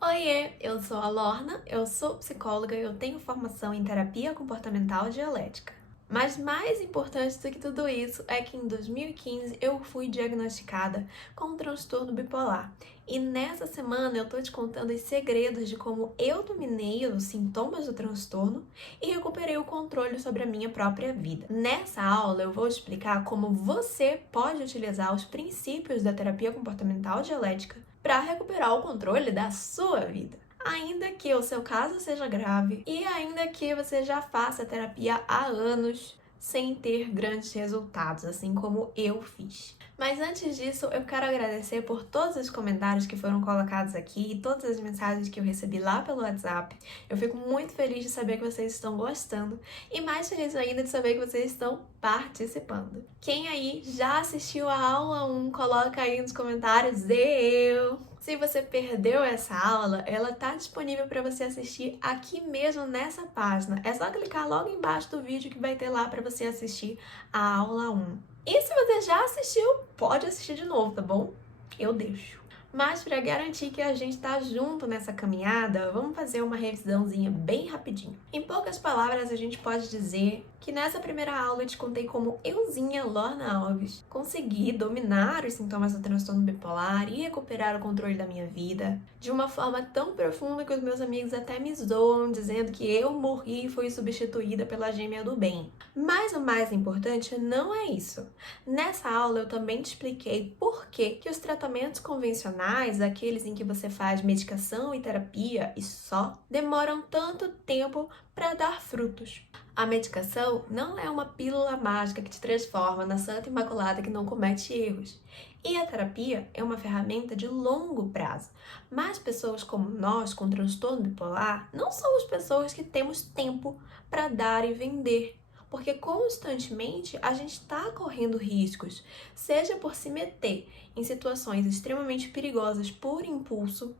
Oiê, eu sou a Lorna, eu sou psicóloga e eu tenho formação em terapia comportamental dialética. Mas mais importante do que tudo isso é que em 2015 eu fui diagnosticada com um transtorno bipolar. E nessa semana eu tô te contando os segredos de como eu dominei os sintomas do transtorno e recuperei o controle sobre a minha própria vida. Nessa aula eu vou explicar como você pode utilizar os princípios da terapia comportamental dialética para recuperar o controle da sua vida. Ainda que o seu caso seja grave e ainda que você já faça terapia há anos sem ter grandes resultados, assim como eu fiz. Mas antes disso, eu quero agradecer por todos os comentários que foram colocados aqui e todas as mensagens que eu recebi lá pelo WhatsApp. Eu fico muito feliz de saber que vocês estão gostando e mais feliz ainda de saber que vocês estão participando. Quem aí já assistiu a aula 1, coloca aí nos comentários eu. Se você perdeu essa aula, ela tá disponível para você assistir aqui mesmo nessa página. É só clicar logo embaixo do vídeo que vai ter lá para você assistir a aula 1. E se você já assistiu, pode assistir de novo, tá bom? Eu deixo. Mas para garantir que a gente tá junto nessa caminhada, vamos fazer uma revisãozinha bem rapidinho. Em poucas palavras, a gente pode dizer que nessa primeira aula eu te contei como euzinha Lorna Alves consegui dominar os sintomas do transtorno bipolar e recuperar o controle da minha vida de uma forma tão profunda que os meus amigos até me zoam, dizendo que eu morri e fui substituída pela gêmea do bem. Mas o mais importante não é isso. Nessa aula eu também te expliquei por que os tratamentos convencionais, aqueles em que você faz medicação e terapia e só, demoram tanto tempo para dar frutos. A medicação não é uma pílula mágica que te transforma na Santa Imaculada que não comete erros. E a terapia é uma ferramenta de longo prazo. Mas pessoas como nós, com transtorno bipolar, não somos pessoas que temos tempo para dar e vender. Porque constantemente a gente está correndo riscos, seja por se meter em situações extremamente perigosas por impulso,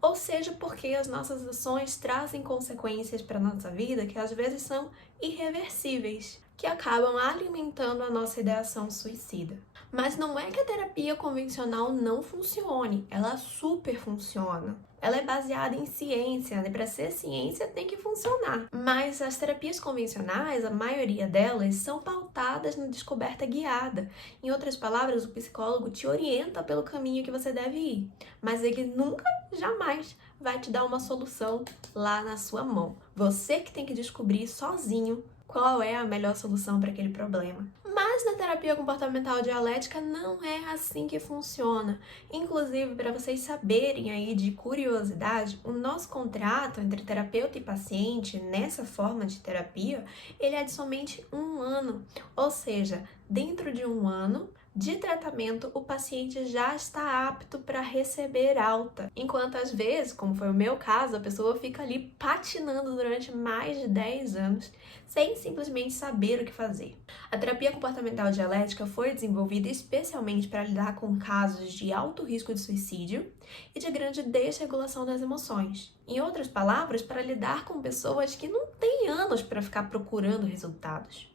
ou seja porque as nossas ações trazem consequências para a nossa vida que às vezes são irreversíveis, que acabam alimentando a nossa ideação suicida. Mas não é que a terapia convencional não funcione, ela super funciona. Ela é baseada em ciência, né? Para ser ciência tem que funcionar. Mas as terapias convencionais, a maioria delas, são pautadas na descoberta guiada. Em outras palavras, o psicólogo te orienta pelo caminho que você deve ir, mas ele nunca, jamais vai te dar uma solução lá na sua mão. Você que tem que descobrir sozinho qual é a melhor solução para aquele problema. Mas na terapia comportamental dialética não é assim que funciona. Inclusive, para vocês saberem aí de curiosidade, o nosso contrato entre terapeuta e paciente nessa forma de terapia, ele é de somente 1 ano. Ou seja, dentro de 1 ano de tratamento, o paciente já está apto para receber alta. Enquanto às vezes, como foi o meu caso, a pessoa fica ali patinando durante mais de 10 anos sem simplesmente saber o que fazer. A terapia comportamental dialética foi desenvolvida especialmente para lidar com casos de alto risco de suicídio e de grande desregulação das emoções. Em outras palavras, para lidar com pessoas que não têm anos para ficar procurando resultados.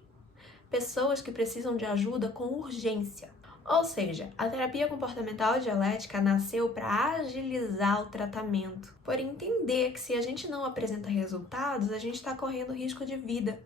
Pessoas que precisam de ajuda com urgência. Ou seja, a terapia comportamental dialética nasceu para agilizar o tratamento, por entender que se a gente não apresenta resultados, a gente está correndo risco de vida.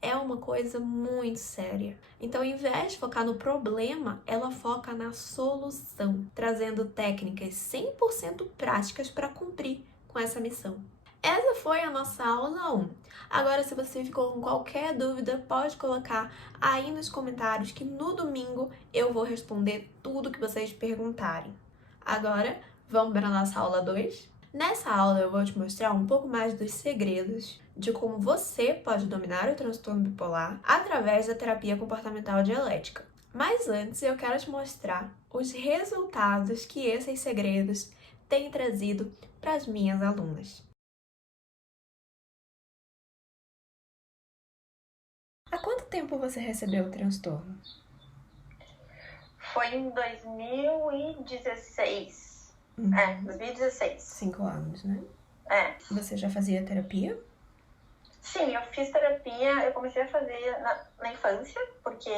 É uma coisa muito séria. Então, ao invés de focar no problema, ela foca na solução, trazendo técnicas 100% práticas para cumprir com essa missão. Essa foi a nossa aula 1. Agora, se você ficou com qualquer dúvida, pode colocar aí nos comentários que no domingo eu vou responder tudo que vocês perguntarem. Agora, vamos para a nossa aula 2? Nessa aula eu vou te mostrar um pouco mais dos segredos de como você pode dominar o transtorno bipolar através da terapia comportamental dialética. Mas antes eu quero te mostrar os resultados que esses segredos têm trazido para as minhas alunas. Há quanto tempo você recebeu o transtorno? Foi em 2016. 2016. 5 anos, né? É. Você já fazia terapia? Sim, eu fiz terapia, eu comecei a fazer na infância, porque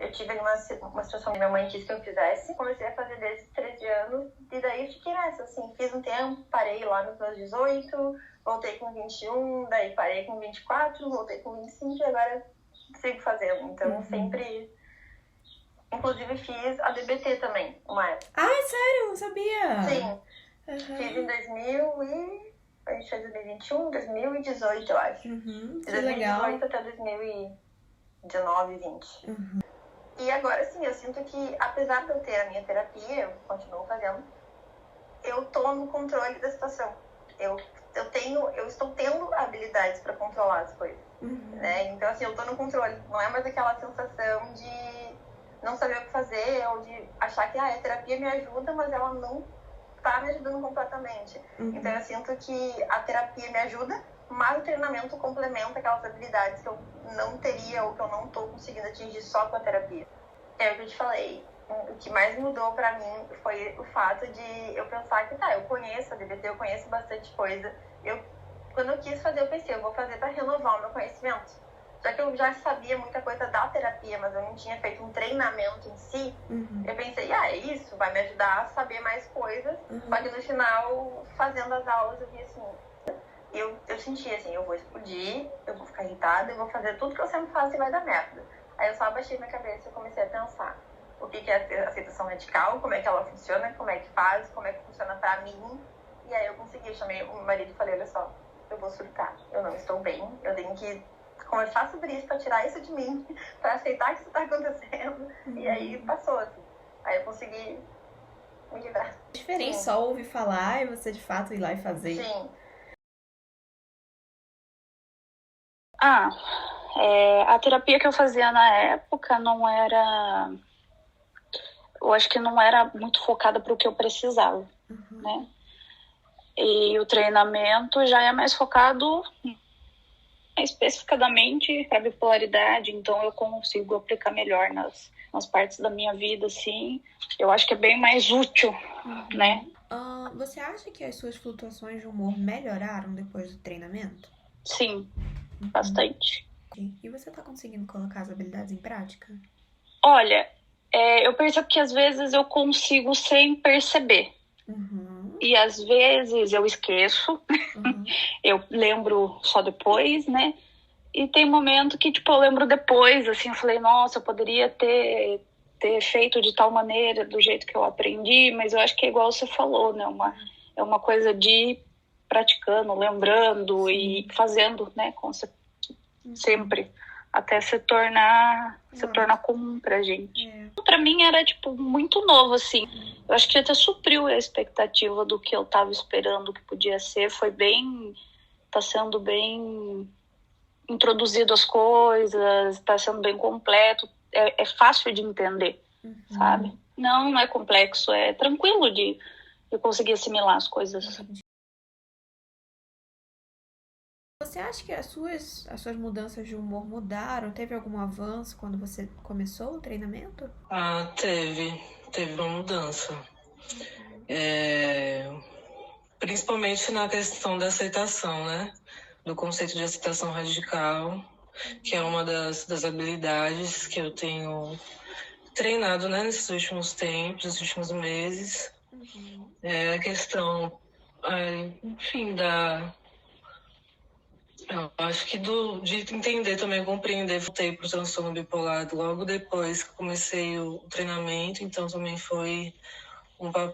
Eu tive uma situação que minha mãe quis que eu fizesse. Comecei a fazer desde os 13 anos. E daí eu fiquei nessa, assim. Fiz um tempo, parei lá nos meus 18. Voltei com 21. Daí parei com 24. Voltei com 25. E agora sigo fazendo. Então, sempre... Inclusive, fiz a DBT também, uma época. Ai, sério? Não sabia? Sim. Fiz em 2000 e... A gente fez 2021, 2018, eu acho. Que De 2018 legal. até 2019, 20. E agora, sim, eu sinto que, apesar de eu ter a minha terapia, eu continuo fazendo, eu tô no controle da situação. Eu estou tendo habilidades para controlar as coisas, né? Então, assim, eu tô no controle. Não é mais aquela sensação de não saber o que fazer ou de achar que a terapia me ajuda, mas ela não tá me ajudando completamente. Então, eu sinto que a terapia me ajuda, mas o treinamento complementa aquelas habilidades que eu não teria ou que eu não tô conseguindo atingir só com a terapia. É o que eu te falei. O que mais mudou pra mim foi o fato de eu pensar que, eu conheço a DBT, eu conheço bastante coisa. Quando eu quis fazer, eu pensei, eu vou fazer pra renovar o meu conhecimento. Só que eu já sabia muita coisa da terapia, mas eu não tinha feito um treinamento em si. Eu pensei, é isso, vai me ajudar a saber mais coisas. Só que no final, fazendo as aulas, eu vi assim... Eu senti assim, eu vou explodir, eu vou ficar irritada, eu vou fazer tudo que eu sempre faço e vai dar merda. Aí eu só abaixei minha cabeça e comecei a pensar o que é a aceitação radical, como é que ela funciona, como é que faz, como é que funciona pra mim. E aí eu consegui, chamei o meu marido e falei, olha só, eu vou surtar, eu não estou bem, eu tenho que conversar sobre isso pra tirar isso de mim, pra aceitar que isso tá acontecendo. E aí passou, assim. Aí eu consegui me livrar. Diferente só ouvir falar e você de fato ir lá e fazer. Sim. A terapia que eu fazia na época não era... Eu acho que não era muito focada para o que eu precisava, né? E o treinamento já é mais focado especificadamente para bipolaridade, então eu consigo aplicar melhor nas partes da minha vida, assim. Eu acho que é bem mais útil, né? Você acha que as suas flutuações de humor melhoraram depois do treinamento? Sim, bastante. E você tá conseguindo colocar as habilidades em prática? Olha, eu percebo que às vezes eu consigo sem perceber. E às vezes eu esqueço, eu lembro só depois, né? E tem momento que, tipo, eu lembro depois, assim, eu falei, nossa, eu poderia ter feito de tal maneira, do jeito que eu aprendi, mas eu acho que é igual você falou, né? É uma coisa de ir praticando, lembrando e fazendo, né? Sempre, até se tornar comum pra gente. Pra mim era, tipo, muito novo, assim. Eu acho que até supriu a expectativa do que eu tava esperando que podia ser. Tá sendo bem introduzido as coisas, tá sendo bem completo. É fácil de entender, sabe? Não é complexo, é tranquilo de conseguir assimilar as coisas. Você acha que as suas mudanças de humor mudaram? Teve algum avanço quando você começou o treinamento? Teve uma mudança. Principalmente na questão da aceitação, né? Do conceito de aceitação radical, que é uma das habilidades que eu tenho treinado, né, nesses últimos tempos, nesses últimos meses. A questão, enfim, eu acho que de entender também, compreender, voltei para o transtorno bipolar logo depois que comecei o treinamento, então também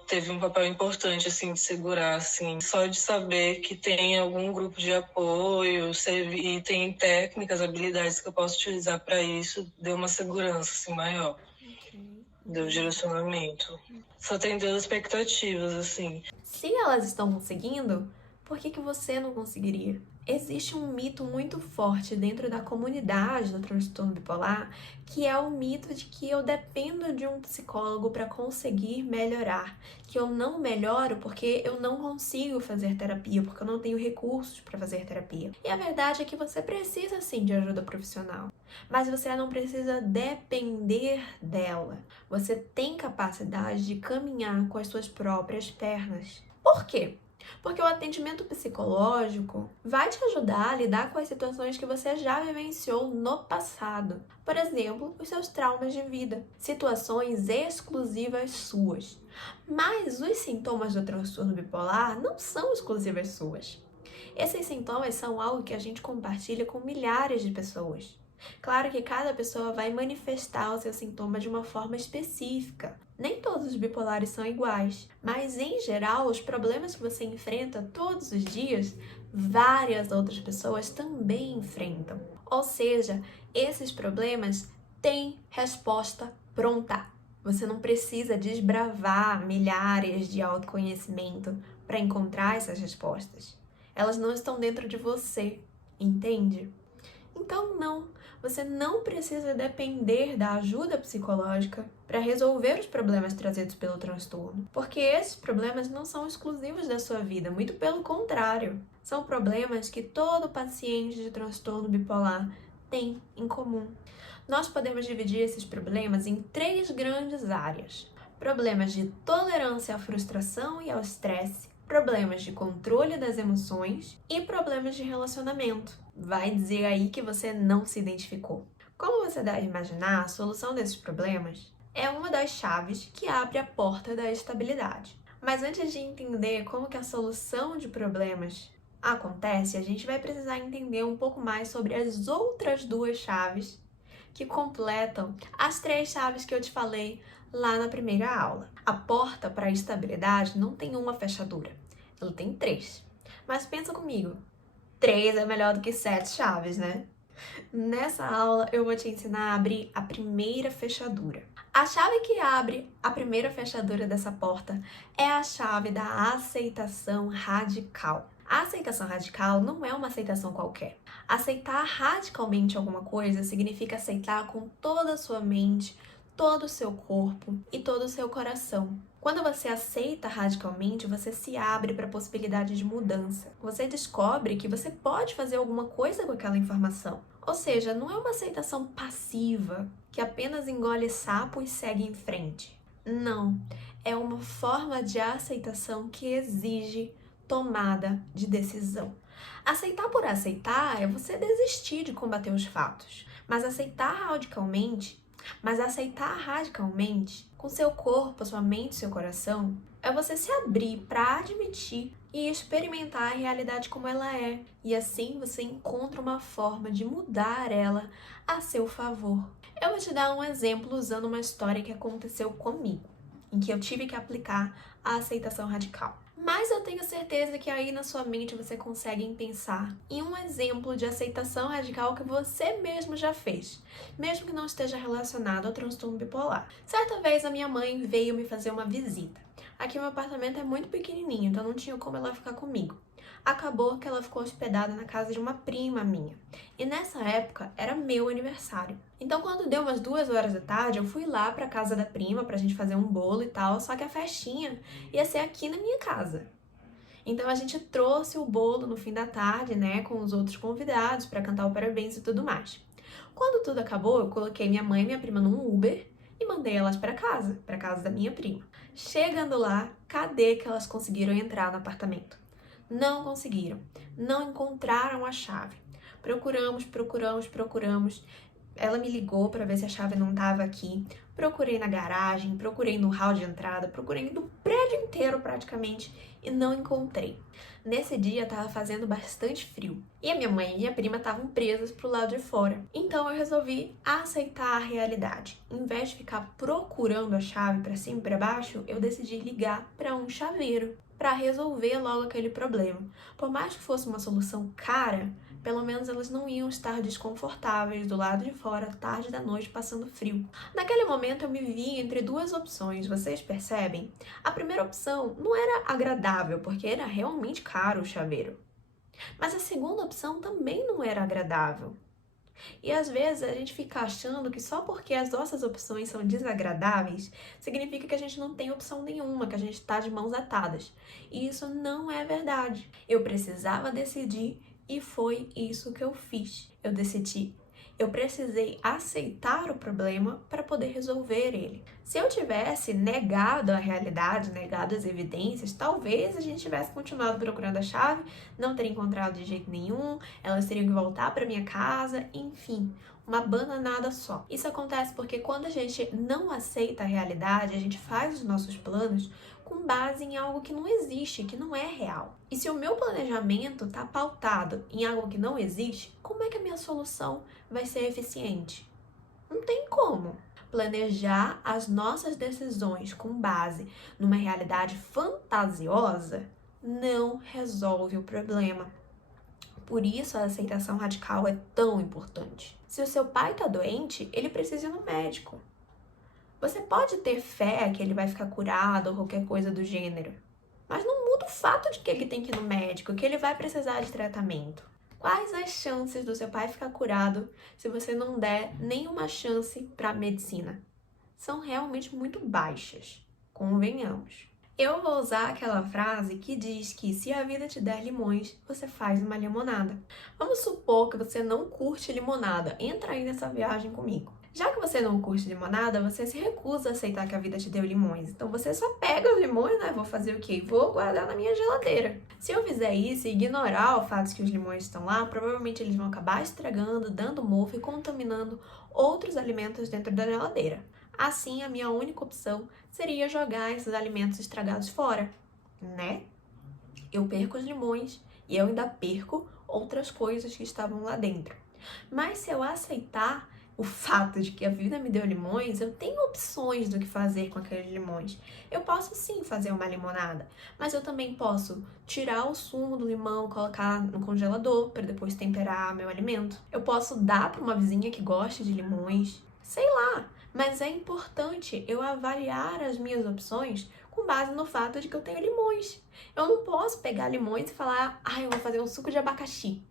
teve um papel importante, assim, de segurar, assim, só de saber que tem algum grupo de apoio e tem técnicas, habilidades que eu posso utilizar para isso, deu uma segurança, assim, maior. Deu direcionamento. Só tem duas expectativas, assim. Se elas estão conseguindo, por que você não conseguiria? Existe um mito muito forte dentro da comunidade do transtorno bipolar, que é o mito de que eu dependo de um psicólogo para conseguir melhorar, que eu não melhoro porque eu não consigo fazer terapia, porque eu não tenho recursos para fazer terapia. E a verdade é que você precisa sim de ajuda profissional, mas você não precisa depender dela. Você tem capacidade de caminhar com as suas próprias pernas. Por quê? Porque o atendimento psicológico vai te ajudar a lidar com as situações que você já vivenciou no passado. Por exemplo, os seus traumas de vida, situações exclusivas suas. Mas os sintomas do transtorno bipolar não são exclusivas suas. Esses sintomas são algo que a gente compartilha com milhares de pessoas. Claro que cada pessoa vai manifestar o seu sintoma de uma forma específica. Nem todos os bipolares são iguais, mas em geral, os problemas que você enfrenta todos os dias, várias outras pessoas também enfrentam. Ou seja, esses problemas têm resposta pronta. Você não precisa desbravar milhares de autoconhecimento para encontrar essas respostas. Elas não estão dentro de você, entende? Então, você não precisa depender da ajuda psicológica para resolver os problemas trazidos pelo transtorno, porque esses problemas não são exclusivos da sua vida, muito pelo contrário. São problemas que todo paciente de transtorno bipolar tem em comum. Nós podemos dividir esses problemas em 3 grandes áreas: problemas de tolerância à frustração e ao estresse, problemas de controle das emoções e problemas de relacionamento. Vai dizer aí que você não se identificou. Como você deve imaginar, a solução desses problemas é uma das chaves que abre a porta da estabilidade. Mas antes de entender como que a solução de problemas acontece, a gente vai precisar entender um pouco mais sobre as outras 2 chaves que completam as 3 chaves que eu te falei lá na primeira aula. A porta para a estabilidade não tem uma fechadura, ela tem 3. Mas pensa comigo, 3 é melhor do que 7 chaves, né? Nessa aula eu vou te ensinar a abrir a primeira fechadura. A chave que abre a primeira fechadura dessa porta é a chave da aceitação radical. A aceitação radical não é uma aceitação qualquer. Aceitar radicalmente alguma coisa significa aceitar com toda a sua mente, todo o seu corpo e todo o seu coração. Quando você aceita radicalmente, você se abre para a possibilidade de mudança. Você descobre que você pode fazer alguma coisa com aquela informação. Ou seja, não é uma aceitação passiva, que apenas engole sapo e segue em frente. Não, é uma forma de aceitação que exige tomada de decisão. Aceitar por aceitar é você desistir de combater os fatos, mas aceitar radicalmente, com seu corpo, sua mente, seu coração, é você se abrir para admitir e experimentar a realidade como ela é. E assim você encontra uma forma de mudar ela a seu favor. Eu vou te dar um exemplo usando uma história que aconteceu comigo, em que eu tive que aplicar a aceitação radical. Mas eu tenho certeza que aí na sua mente você consegue pensar em um exemplo de aceitação radical que você mesmo já fez, mesmo que não esteja relacionado ao transtorno bipolar. Certa vez a minha mãe veio me fazer uma visita. Aqui meu apartamento é muito pequenininho, então não tinha como ela ficar comigo. Acabou que ela ficou hospedada na casa de uma prima minha. E nessa época era meu aniversário. Então quando deu umas 2 horas da tarde, eu fui lá pra casa da prima pra gente fazer um bolo e tal, só que a festinha ia ser aqui na minha casa. Então a gente trouxe o bolo no fim da tarde, né, com os outros convidados pra cantar o parabéns e tudo mais. Quando tudo acabou, eu coloquei minha mãe e minha prima num Uber e mandei elas pra casa da minha prima. Chegando lá, cadê que elas conseguiram entrar no apartamento? Não conseguiram, não encontraram a chave. Procuramos. Ela me ligou para ver se a chave não estava aqui. Procurei na garagem, procurei no hall de entrada, procurei no prédio inteiro praticamente e não encontrei. Nesse dia estava fazendo bastante frio e a minha mãe e minha prima estavam presas pro lado de fora. Então eu resolvi aceitar a realidade. Em vez de ficar procurando a chave para cima e para baixo, eu decidi ligar para um chaveiro para resolver logo aquele problema. Por mais que fosse uma solução cara, pelo menos elas não iam estar desconfortáveis do lado de fora, tarde da noite, passando frio. Naquele momento eu me vi entre 2 opções, vocês percebem? A primeira opção não era agradável, porque era realmente caro o chaveiro. Mas a segunda opção também não era agradável. E às vezes a gente fica achando que só porque as nossas opções são desagradáveis, significa que a gente não tem opção nenhuma, que a gente está de mãos atadas. E isso não é verdade. Eu precisava decidir e foi isso que eu fiz. Eu decidi Eu precisei aceitar o problema para poder resolver ele. Se eu tivesse negado a realidade, negado as evidências, talvez a gente tivesse continuado procurando a chave, não teria encontrado de jeito nenhum, elas teriam que voltar para minha casa, enfim, uma bananada só. Isso acontece porque quando a gente não aceita a realidade, a gente faz os nossos planos com base em algo que não existe, que não é real. E se o meu planejamento está pautado em algo que não existe, como é que a minha solução vai ser eficiente? Não tem como. Planejar as nossas decisões com base numa realidade fantasiosa não resolve o problema. Por isso a aceitação radical é tão importante. Se o seu pai está doente, ele precisa ir no médico. Você pode ter fé que ele vai ficar curado ou qualquer coisa do gênero, mas não muda o fato de que ele tem que ir no médico, que ele vai precisar de tratamento. Quais as chances do seu pai ficar curado se você não der nenhuma chance para a medicina? São realmente muito baixas, convenhamos. Eu vou usar aquela frase que diz que se a vida te der limões, você faz uma limonada. Vamos supor que você não curte limonada. Entra aí nessa viagem comigo. Já que você não curte limonada, você se recusa a aceitar que a vida te deu limões. Então você só pega os limões, né? Vou fazer o quê? Vou guardar na minha geladeira. Se eu fizer isso e ignorar o fato de que os limões estão lá, provavelmente eles vão acabar estragando, dando mofo e contaminando outros alimentos dentro da geladeira. Assim, a minha única opção seria jogar esses alimentos estragados fora, né? Eu perco os limões e eu ainda perco outras coisas que estavam lá dentro. Mas se eu aceitar o fato de que a vida me deu limões, eu tenho opções do que fazer com aqueles limões. Eu posso sim fazer uma limonada, mas eu também posso tirar o sumo do limão, colocar no congelador para depois temperar meu alimento. Eu posso dar para uma vizinha que goste de limões, sei lá. Mas é importante eu avaliar as minhas opções com base no fato de que eu tenho limões. Eu não posso pegar limões e falar, eu vou fazer um suco de abacaxi.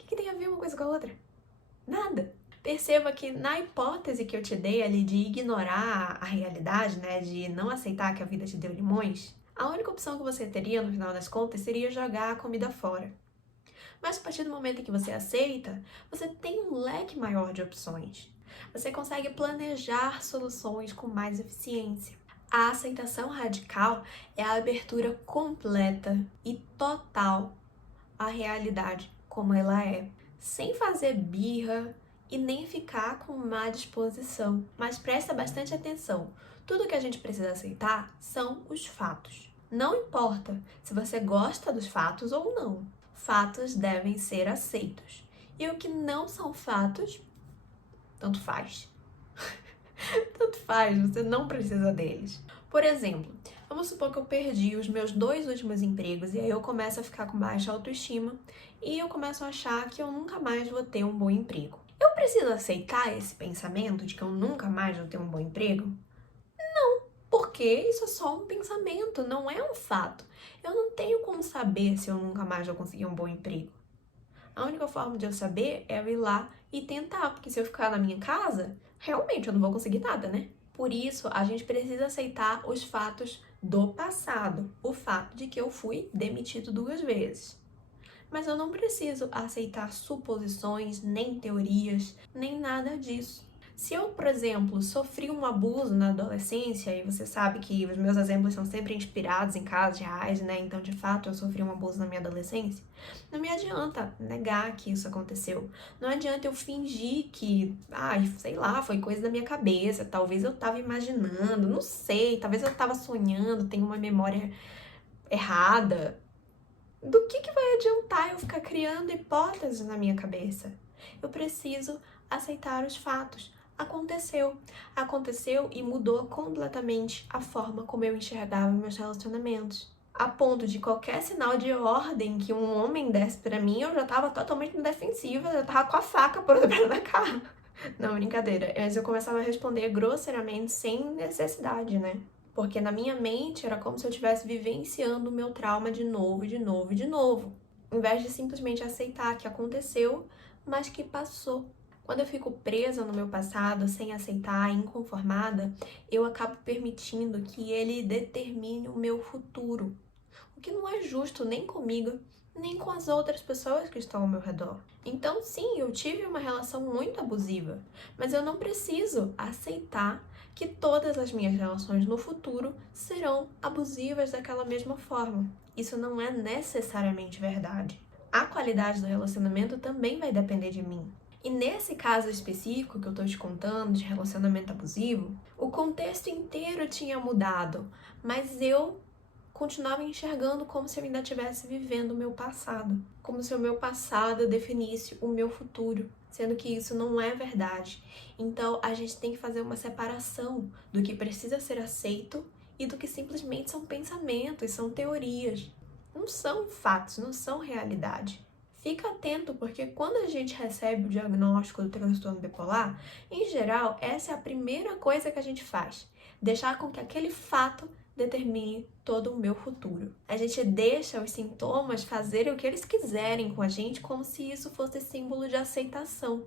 O que tem a ver uma coisa com a outra? Nada. Perceba que na hipótese que eu te dei ali de ignorar a realidade, né, de não aceitar que a vida te deu limões, a única opção que você teria no final das contas seria jogar a comida fora. Mas a partir do momento em que você aceita, você tem um leque maior de opções. Você consegue planejar soluções com mais eficiência. A aceitação radical é a abertura completa e total à realidade como ela é, sem fazer birra e nem ficar com má disposição. Mas presta bastante atenção, tudo que a gente precisa aceitar são os fatos. Não importa se você gosta dos fatos ou não, fatos devem ser aceitos. E o que não são fatos, tanto faz. Tanto faz, você não precisa deles. Por exemplo, vamos supor que eu perdi os meus 2 últimos empregos e aí eu começo a ficar com baixa autoestima e eu começo a achar que eu nunca mais vou ter um bom emprego. Eu preciso aceitar esse pensamento de que eu nunca mais vou ter um bom emprego? Não, porque isso é só um pensamento, não é um fato. Eu não tenho como saber se eu nunca mais vou conseguir um bom emprego. A única forma de eu saber é eu ir lá e tentar, porque se eu ficar na minha casa, realmente eu não vou conseguir nada, né? Por isso, a gente precisa aceitar os fatos do passado. O fato de que eu fui demitido 2 vezes. Mas eu não preciso aceitar suposições, nem teorias, nem nada disso. Se eu, por exemplo, sofri um abuso na adolescência, e você sabe que os meus exemplos são sempre inspirados em casos reais, né? Então, de fato, eu sofri um abuso na minha adolescência. Não me adianta negar que isso aconteceu. Não adianta eu fingir que, sei lá, foi coisa da minha cabeça. Talvez eu tava imaginando, não sei. Talvez eu tava sonhando, tenho uma memória errada. Do que vai adiantar eu ficar criando hipóteses na minha cabeça? Eu preciso aceitar os fatos. Aconteceu e mudou completamente a forma como eu enxergava meus relacionamentos. A ponto de qualquer sinal de ordem que um homem desse pra mim, eu já tava totalmente na defensiva, já tava com a faca pronta pra dar cara. Não, brincadeira. Mas eu começava a responder grosseiramente sem necessidade, né? Porque na minha mente era como se eu estivesse vivenciando o meu trauma de novo, de novo, de novo. Em vez de simplesmente aceitar que aconteceu, mas que passou. Quando eu fico presa no meu passado, sem aceitar, inconformada, eu acabo permitindo que ele determine o meu futuro. O que não é justo nem comigo, nem com as outras pessoas que estão ao meu redor. Então, sim, eu tive uma relação muito abusiva, mas eu não preciso aceitar que todas as minhas relações no futuro serão abusivas daquela mesma forma. Isso não é necessariamente verdade. A qualidade do relacionamento também vai depender de mim. E nesse caso específico que eu tô te contando, de relacionamento abusivo, o contexto inteiro tinha mudado, mas eu continuava enxergando como se eu ainda estivesse vivendo o meu passado, como se o meu passado definisse o meu futuro, sendo que isso não é verdade. Então a gente tem que fazer uma separação do que precisa ser aceito e do que simplesmente são pensamentos, são teorias. Não são fatos, não são realidade. Fica atento, porque quando a gente recebe o diagnóstico do transtorno bipolar, em geral, essa é a primeira coisa que a gente faz. Deixar com que aquele fato determine todo o meu futuro. A gente deixa os sintomas fazerem o que eles quiserem com a gente, como se isso fosse símbolo de aceitação.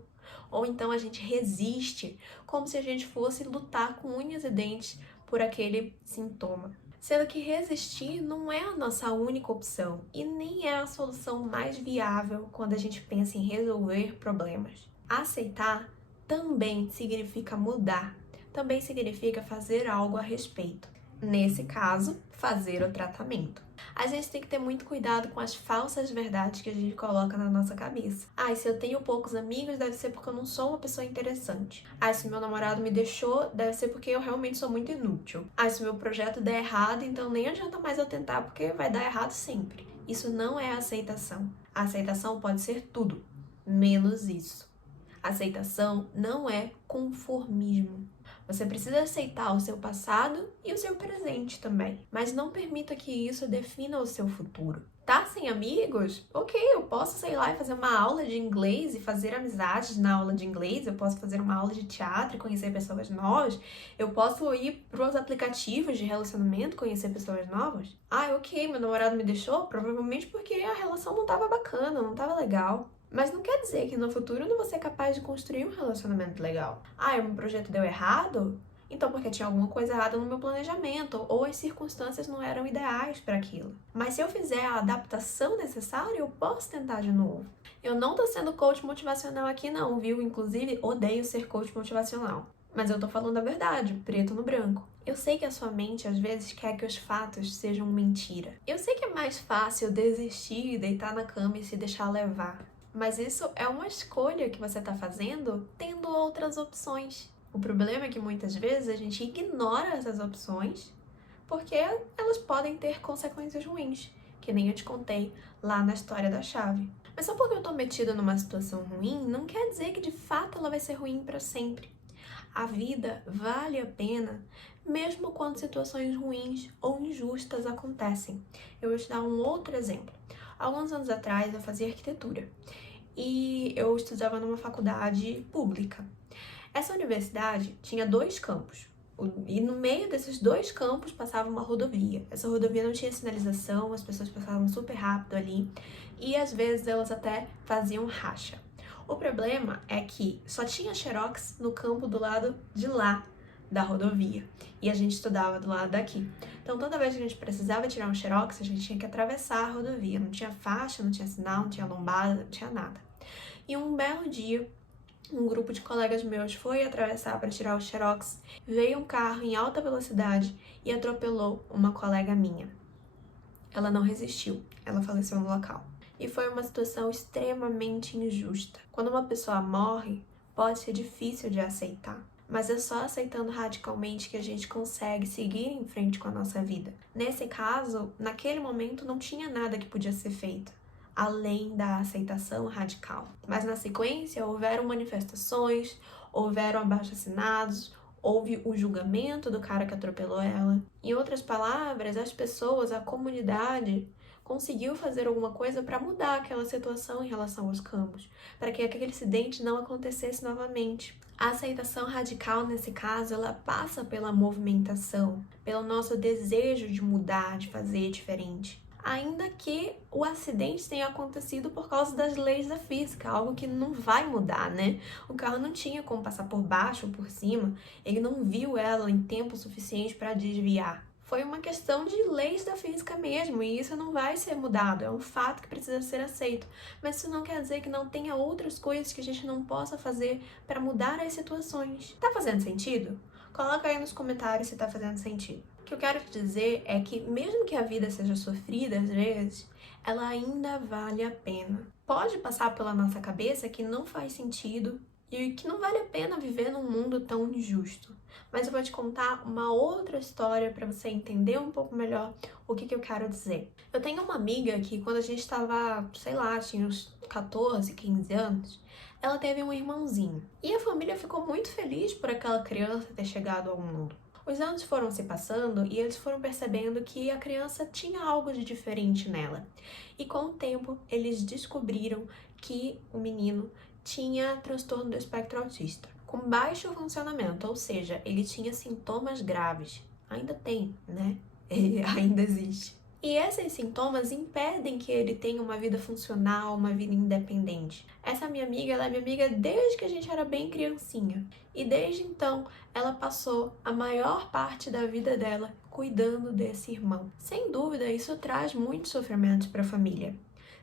Ou então a gente resiste, como se a gente fosse lutar com unhas e dentes por aquele sintoma. Sendo que resistir não é a nossa única opção e nem é a solução mais viável quando a gente pensa em resolver problemas. Aceitar também significa mudar, também significa fazer algo a respeito. Nesse caso, fazer o tratamento. A gente tem que ter muito cuidado com as falsas verdades que a gente coloca na nossa cabeça. Se eu tenho poucos amigos, deve ser porque eu não sou uma pessoa interessante. Se meu namorado me deixou, deve ser porque eu realmente sou muito inútil. Se meu projeto der errado, então nem adianta mais eu tentar, porque vai dar errado sempre. Isso não é aceitação. A aceitação pode ser tudo, menos isso. Aceitação não é conformismo. Você precisa aceitar o seu passado e o seu presente também, mas não permita que isso defina o seu futuro. Tá sem amigos? Ok, eu posso, sei lá, fazer uma aula de inglês e fazer amizades na aula de inglês, eu posso fazer uma aula de teatro e conhecer pessoas novas, eu posso ir pros aplicativos de relacionamento e conhecer pessoas novas. Ok, meu namorado me deixou, provavelmente porque a relação não tava bacana, não tava legal. Mas não quer dizer que no futuro eu não vou ser capaz de construir um relacionamento legal. O meu projeto deu errado? Então porque tinha alguma coisa errada no meu planejamento, ou as circunstâncias não eram ideais para aquilo. Mas se eu fizer a adaptação necessária, eu posso tentar de novo. Eu não tô sendo coach motivacional aqui não, viu? Inclusive, odeio ser coach motivacional. Mas eu tô falando a verdade, preto no branco. Eu sei que a sua mente às vezes quer que os fatos sejam mentira. Eu sei que é mais fácil desistir, deitar na cama e se deixar levar. Mas isso é uma escolha que você está fazendo tendo outras opções. O problema é que muitas vezes a gente ignora essas opções porque elas podem ter consequências ruins, que nem eu te contei lá na história da chave. Mas só porque eu tô metida numa situação ruim, não quer dizer que de fato ela vai ser ruim para sempre. A vida vale a pena mesmo quando situações ruins ou injustas acontecem. Eu vou te dar um outro exemplo. Alguns anos atrás eu fazia arquitetura e eu estudava numa faculdade pública. Essa universidade tinha 2 campos e no meio desses 2 campos passava uma rodovia. Essa rodovia não tinha sinalização, as pessoas passavam super rápido ali e às vezes elas até faziam racha. O problema é que só tinha xerox no campo do lado de lá da rodovia e a gente estudava do lado daqui. Então toda vez que a gente precisava tirar um xerox, a gente tinha que atravessar a rodovia. Não tinha faixa, não tinha sinal, não tinha lombada, não tinha nada. E um belo dia, um grupo de colegas meus foi atravessar para tirar o xerox, veio um carro em alta velocidade e atropelou uma colega minha. Ela não resistiu, ela faleceu no local. E foi uma situação extremamente injusta. Quando uma pessoa morre, pode ser difícil de aceitar. Mas é só aceitando radicalmente que a gente consegue seguir em frente com a nossa vida. Nesse caso, naquele momento não tinha nada que podia ser feito, além da aceitação radical. Mas na sequência, houveram manifestações, houveram abaixo-assinados, houve o julgamento do cara que atropelou ela. Em outras palavras, as pessoas, a comunidade, conseguiu fazer alguma coisa para mudar aquela situação em relação aos campos, para que aquele acidente não acontecesse novamente. A aceitação radical, nesse caso, ela passa pela movimentação, pelo nosso desejo de mudar, de fazer diferente. Ainda que o acidente tenha acontecido por causa das leis da física, algo que não vai mudar, né? O carro não tinha como passar por baixo ou por cima, ele não viu ela em tempo suficiente para desviar. Foi uma questão de leis da física mesmo, e isso não vai ser mudado, é um fato que precisa ser aceito. Mas isso não quer dizer que não tenha outras coisas que a gente não possa fazer para mudar as situações. Tá fazendo sentido? Coloca aí nos comentários se tá fazendo sentido. O que eu quero te dizer é que mesmo que a vida seja sofrida às vezes, ela ainda vale a pena. Pode passar pela nossa cabeça que não faz sentido e que não vale a pena viver num mundo tão injusto. Mas eu vou te contar uma outra história para você entender um pouco melhor o que eu quero dizer. Eu tenho uma amiga que quando a gente estava, sei lá, tinha uns 14, 15 anos, ela teve um irmãozinho. E a família ficou muito feliz por aquela criança ter chegado ao mundo. Os anos foram se passando e eles foram percebendo que a criança tinha algo de diferente nela. E com o tempo, eles descobriram que o menino tinha transtorno do espectro autista, com baixo funcionamento, ou seja, ele tinha sintomas graves. Ainda tem, né? Ele ainda existe. E esses sintomas impedem que ele tenha uma vida funcional, uma vida independente. Essa minha amiga, ela é minha amiga desde que a gente era bem criancinha. E desde então, ela passou a maior parte da vida dela cuidando desse irmão. Sem dúvida, isso traz muitos sofrimentos para a família.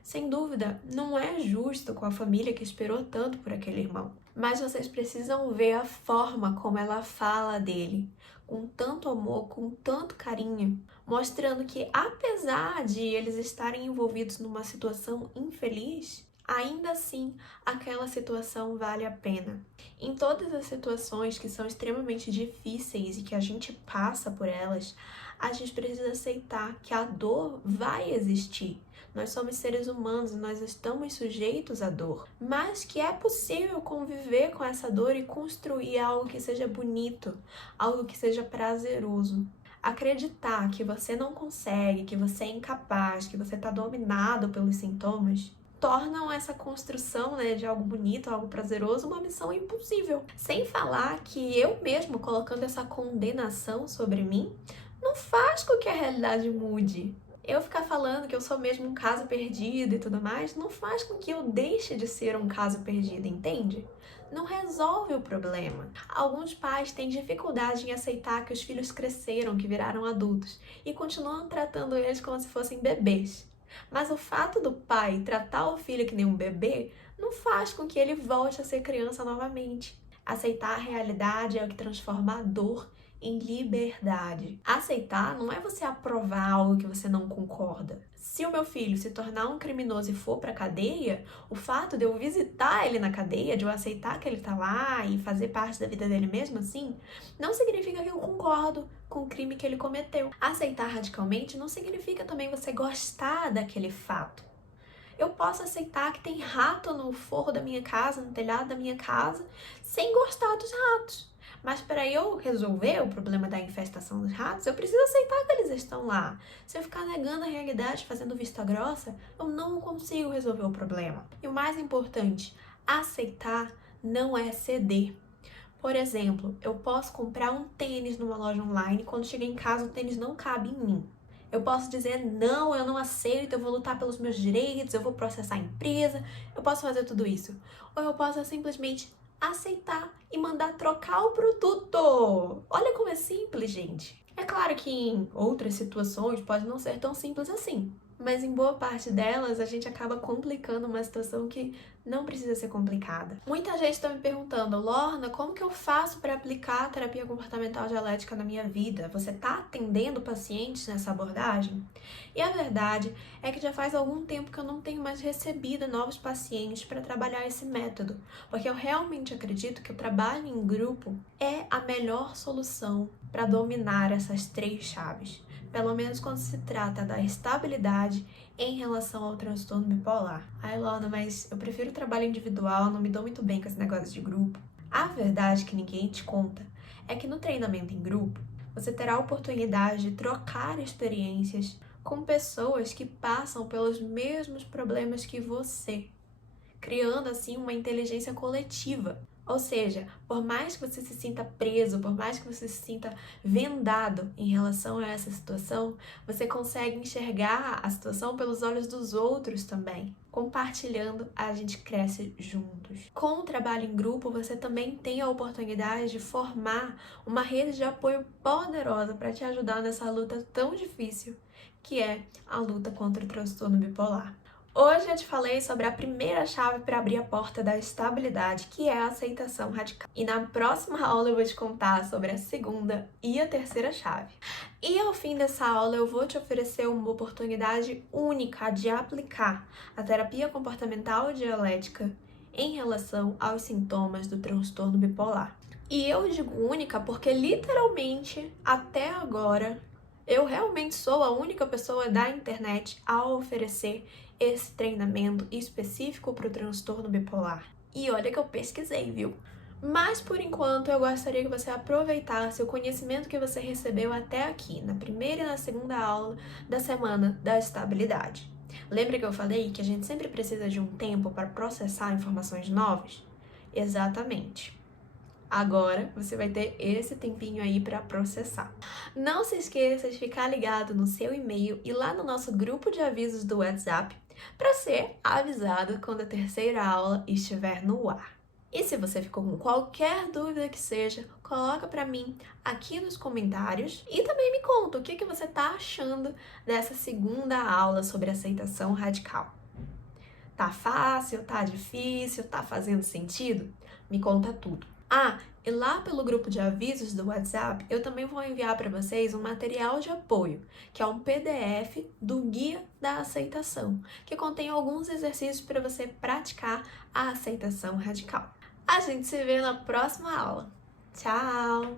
Sem dúvida, não é justo com a família que esperou tanto por aquele irmão. Mas vocês precisam ver a forma como ela fala dele, com tanto amor, com tanto carinho, mostrando que apesar de eles estarem envolvidos numa situação infeliz, ainda assim aquela situação vale a pena. Em todas as situações que são extremamente difíceis e que a gente passa por elas, a gente precisa aceitar que a dor vai existir. Nós somos seres humanos e nós estamos sujeitos à dor, mas que é possível conviver com essa dor e construir algo que seja bonito, algo que seja prazeroso. Acreditar que você não consegue, que você é incapaz, que você está dominado pelos sintomas, tornam essa construção, de algo bonito, algo prazeroso, uma missão impossível. Sem falar que eu mesmo colocando essa condenação sobre mim, não faz com que a realidade mude. Eu ficar falando que eu sou mesmo um caso perdido e tudo mais, não faz com que eu deixe de ser um caso perdido, entende? Não resolve o problema. Alguns pais têm dificuldade em aceitar que os filhos cresceram, que viraram adultos, e continuam tratando eles como se fossem bebês. Mas o fato do pai tratar o filho que nem um bebê não faz com que ele volte a ser criança novamente. Aceitar a realidade é o que transforma a dor em liberdade. Aceitar não é você aprovar algo que você não concorda. Se o meu filho se tornar um criminoso e for pra cadeia, o fato de eu visitar ele na cadeia, de eu aceitar que ele tá lá e fazer parte da vida dele mesmo assim, não significa que eu concordo com o crime que ele cometeu. Aceitar radicalmente não significa também você gostar daquele fato. Eu posso aceitar que tem rato no forro da minha casa, no telhado da minha casa, sem gostar dos ratos. Mas para eu resolver o problema da infestação dos ratos, eu preciso aceitar que eles estão lá. Se eu ficar negando a realidade, fazendo vista grossa, eu não consigo resolver o problema. E o mais importante, aceitar não é ceder. Por exemplo, eu posso comprar um tênis numa loja online e quando chegar em casa o tênis não cabe em mim. Eu posso dizer, não, eu não aceito, eu vou lutar pelos meus direitos, eu vou processar a empresa, eu posso fazer tudo isso. Ou eu posso simplesmente aceitar e mandar trocar o produto. Olha como é simples, gente. É claro que em outras situações pode não ser tão simples assim, mas em boa parte delas a gente acaba complicando uma situação que não precisa ser complicada. Muita gente está me perguntando, Lorna, como que eu faço para aplicar a terapia comportamental dialética na minha vida? Você está atendendo pacientes nessa abordagem? E a verdade é que já faz algum tempo que eu não tenho mais recebido novos pacientes para trabalhar esse método, porque eu realmente acredito que o trabalho em grupo é a melhor solução para dominar essas 3 chaves. Pelo menos quando se trata da estabilidade em relação ao transtorno bipolar. Ai, Lorna, mas eu prefiro o trabalho individual, não me dou muito bem com esse negócio de grupo. A verdade que ninguém te conta é que no treinamento em grupo, você terá a oportunidade de trocar experiências com pessoas que passam pelos mesmos problemas que você, criando assim uma inteligência coletiva. Ou seja, por mais que você se sinta preso, por mais que você se sinta vendado em relação a essa situação, você consegue enxergar a situação pelos olhos dos outros também. Compartilhando, a gente cresce juntos. Com o trabalho em grupo, você também tem a oportunidade de formar uma rede de apoio poderosa para te ajudar nessa luta tão difícil, que é a luta contra o transtorno bipolar. Hoje eu te falei sobre a primeira chave para abrir a porta da estabilidade, que é a aceitação radical. E na próxima aula eu vou te contar sobre a segunda e a terceira chave. E ao fim dessa aula eu vou te oferecer uma oportunidade única de aplicar a terapia comportamental dialética em relação aos sintomas do transtorno bipolar. E eu digo única porque literalmente até agora eu realmente sou a única pessoa da internet a oferecer esse treinamento específico para o transtorno bipolar. E olha que eu pesquisei, viu? Mas por enquanto eu gostaria que você aproveitasse o conhecimento que você recebeu até aqui, na primeira e na segunda aula da semana da estabilidade. Lembra que eu falei que a gente sempre precisa de um tempo para processar informações novas? Exatamente. Agora você vai ter esse tempinho aí para processar. Não se esqueça de ficar ligado no seu e-mail e lá no nosso grupo de avisos do WhatsApp para ser avisado quando a terceira aula estiver no ar. E se você ficou com qualquer dúvida que seja, coloca para mim aqui nos comentários e também me conta o que você está achando dessa segunda aula sobre aceitação radical. Tá fácil? Tá difícil? Tá fazendo sentido? Me conta tudo. Ah, e lá pelo grupo de avisos do WhatsApp, eu também vou enviar para vocês um material de apoio, que é um PDF do Guia da Aceitação, que contém alguns exercícios para você praticar a aceitação radical. A gente se vê na próxima aula. Tchau!